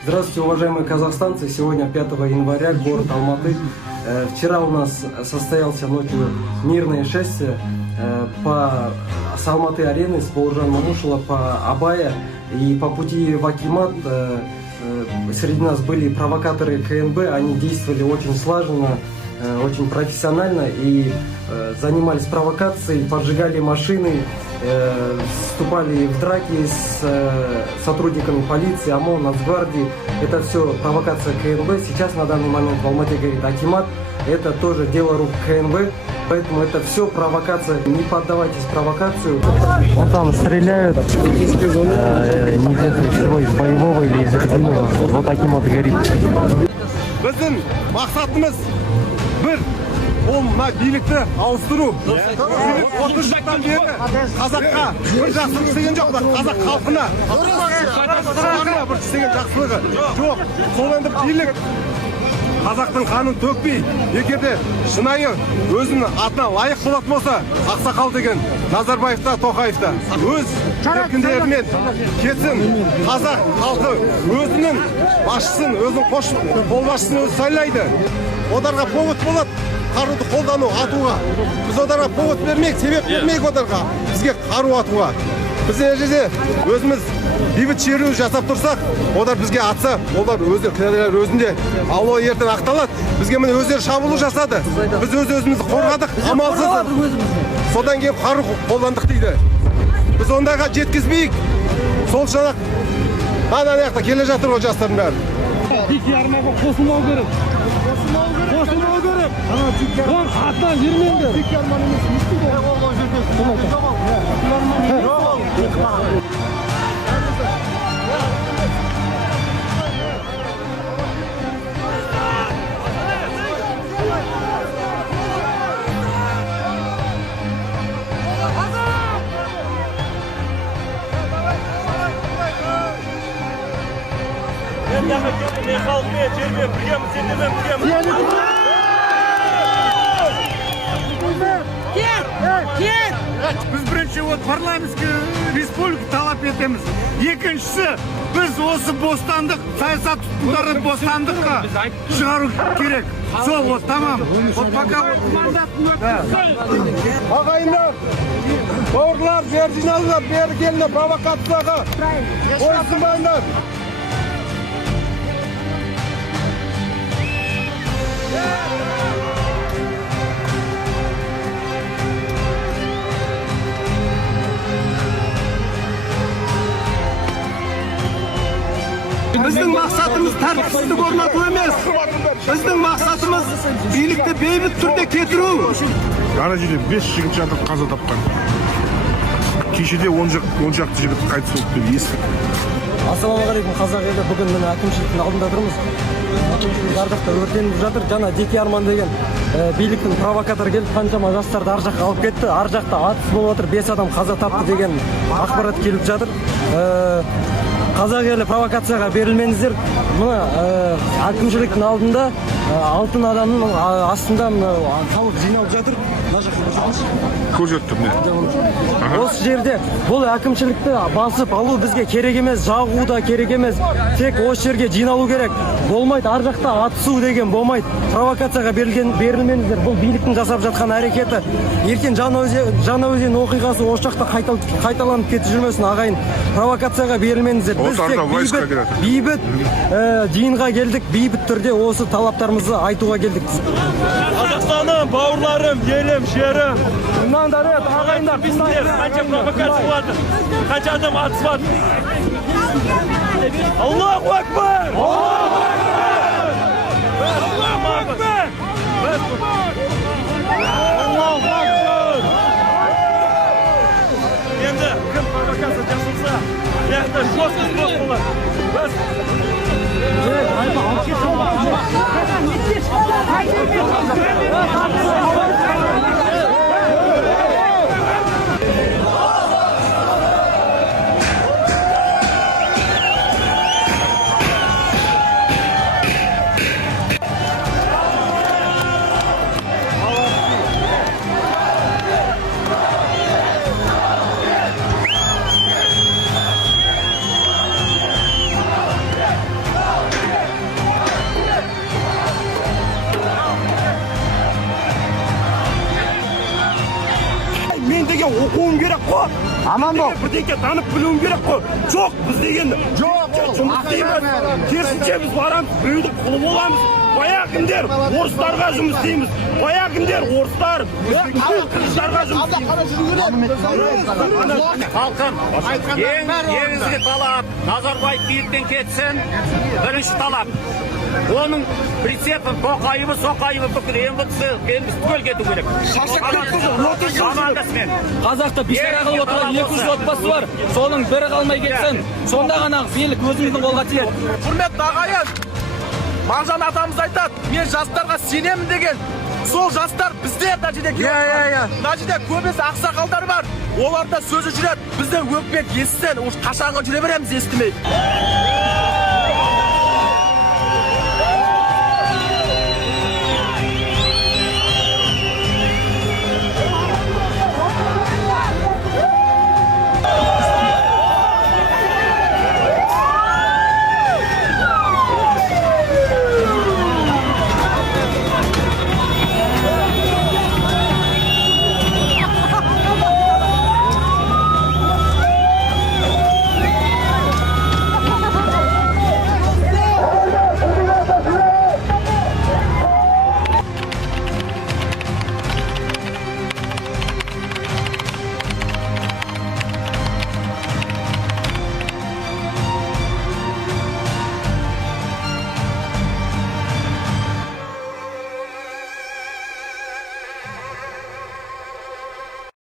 Здравствуйте, уважаемые казахстанцы! Сегодня 5 января, город Алматы. Вчера у нас состоялся ночью мирное шествие с Алматы-арены, с Бауыржан Момышұлы по Абая. И по пути в Акимат среди нас были провокаторы КНБ. Они действовали очень слаженно, очень профессионально и занимались провокацией, поджигали машины, вступали в драки с сотрудниками полиции, ОМОН, Нацгвардии. Это все провокация КНБ. Сейчас на данный момент в Алмате горит Акимат. Это тоже дело рук КНБ. Поэтому это все провокация. Не поддавайтесь провокацию. Вот там стреляют. Неизвестно всего из боевого или из резинового. Вот таким вот горит. Біздің мақсатымыз бір, ол мына билікті ауыстыру. 30 жылдан бері қазаққа бір жақсылық істеген жоқ та, қазақ халқына бір істеген жақсылығы жоқ. Сол енді билік қазақтың қанын төкпей, егерде шынайы өзінің атына лайық болатын болса, Ақсақал деген Назарбаевта, Тоқаевта өз еркіндерімен кетсін. Қазақ халқы өзінің басшысын, өзінің қолбасшысын өзі сайлайды. Одарға повод болады қаруды қолдану, атуға. Біз одарға повод бермейік, себеп бермейік одарға, бізге қару атуға. Біз жерде өзіміз бейбіт шеру жасап тұрсақ, олар бізге атса, олар өздері кінәлар өзінде. Ал ол ертең ақталады. Бізге міне өздері шабуыл жасады. Біз өзімізді қорғадық, амалсыз. Содан кейін қару қолдандық дейді. Біз ондайға жеткізбейік. Сол шанақ ана жақта келе жатыр ол жастардың бәрі. Дикий армаға қосылмау керек. Қосылмау керек. Ол аттан жүрмеңдер. Дикий арман емес, естіді. Ол жерде. Men xalqmen, jermen birgamiz, sendemen birgamiz. Biz birinchi parlamentskiy respublika talab etamiz. Ikkinchisi, biz o'zi bostandıq, siyosat tutqunlarini bostandыққа шығару керек. Сол, tamam. Вот пока mandat Ағайындар, бауырлар, бері жиналыңдар, бері келіңдер провокацияға. Ойсынбаңдар. Біздің мақсатымыз тәртіпсіздік орнату емес. Біздің мақсатымыз билікті бейбіт түрде кетіру. Ана жерде 5 жігіт жатыр қаза тапқан. Кешеде 10 шақты жігіт қайтыс болды деп естідік. Ассалаумағалейкум, қазақ елі. Бүгін міне әкімшіліктің алдында тұрмыз. Әкімшілік ардақта өртеніп жатыр. Жаңа Дикий арман деген биліктің провокаторы келіп қаншама жастарды ар жаққа алып кетті. Ар жақта атыс болып жатыр, 5 адам қаза тапты деген ақпарат келіп жатыр. Қазақ елі провокацияға берілмеңіздер. Мына әкімшіліктің алдында алтын адамның астында халық жиналып жатыр. Көрсеттім не? Осы жерде бұл әкімшілікті басып алу бізге керек емес, жағу да керек емес. Тек осы жерге жиналу керек. Болмайды, ар жақта атысу деген болмайды. Провокацияға берілмеңіздер. Бұл биліктің жасап жатқан әрекеті. Ертең Жаңаөзен оқиғасы осы жақта қайталанып кетіп жүрмесін, ағайын. Провокацияға берілмеңіздер. Біз тек бейбіт жиынға келдік, бейбіт түрде осы талаптарымызды айтуға келдік. Қазақстаным, бауырларым, елім, жерім. Тыңдаңдар, ағайындар, Біздер қанша провокация болады, қанша адам атыс бар. Аллаху акбар! Аллаху акбар! Аллаху акбар! Аллаху акбар! Енді кім провокация жасалса, яғни жосыз болады. білуің керек қой. Аман бол. Бірдеңке танып білуің керек қой. Жоқ, біз деген жұмыс істейміз. Керісінше біз барамыз, біреудің құлы боламыз. Бая кімдер? Орыстарға жұмыс істейміз. Бая кімдер? Орыстар. Қырғыздарға жұмыс Халқым, еңізгі талап, Назарбаев биліктен кетсін, бірінші талап. Оның прицепін, тоқайыбы, соқайыбы бүкіл еміз түгел кету керек. Командасымен. Қазақта бишара қылып отырған 200 отбасы бар. Соның бірі қалмай кетсін. Сонда ғана билік өзіміздің қолға тиеді. Құрметті ағайын, Мағжан атамыз айтады, мен жастарға сенемін деген. Сол жастар бізде мына жерде мына жерде көбесі ақсақалдар бар. Оларда сөзі жүреді. Бізде өкпек естісін, қашанғы жүре береміз естімей.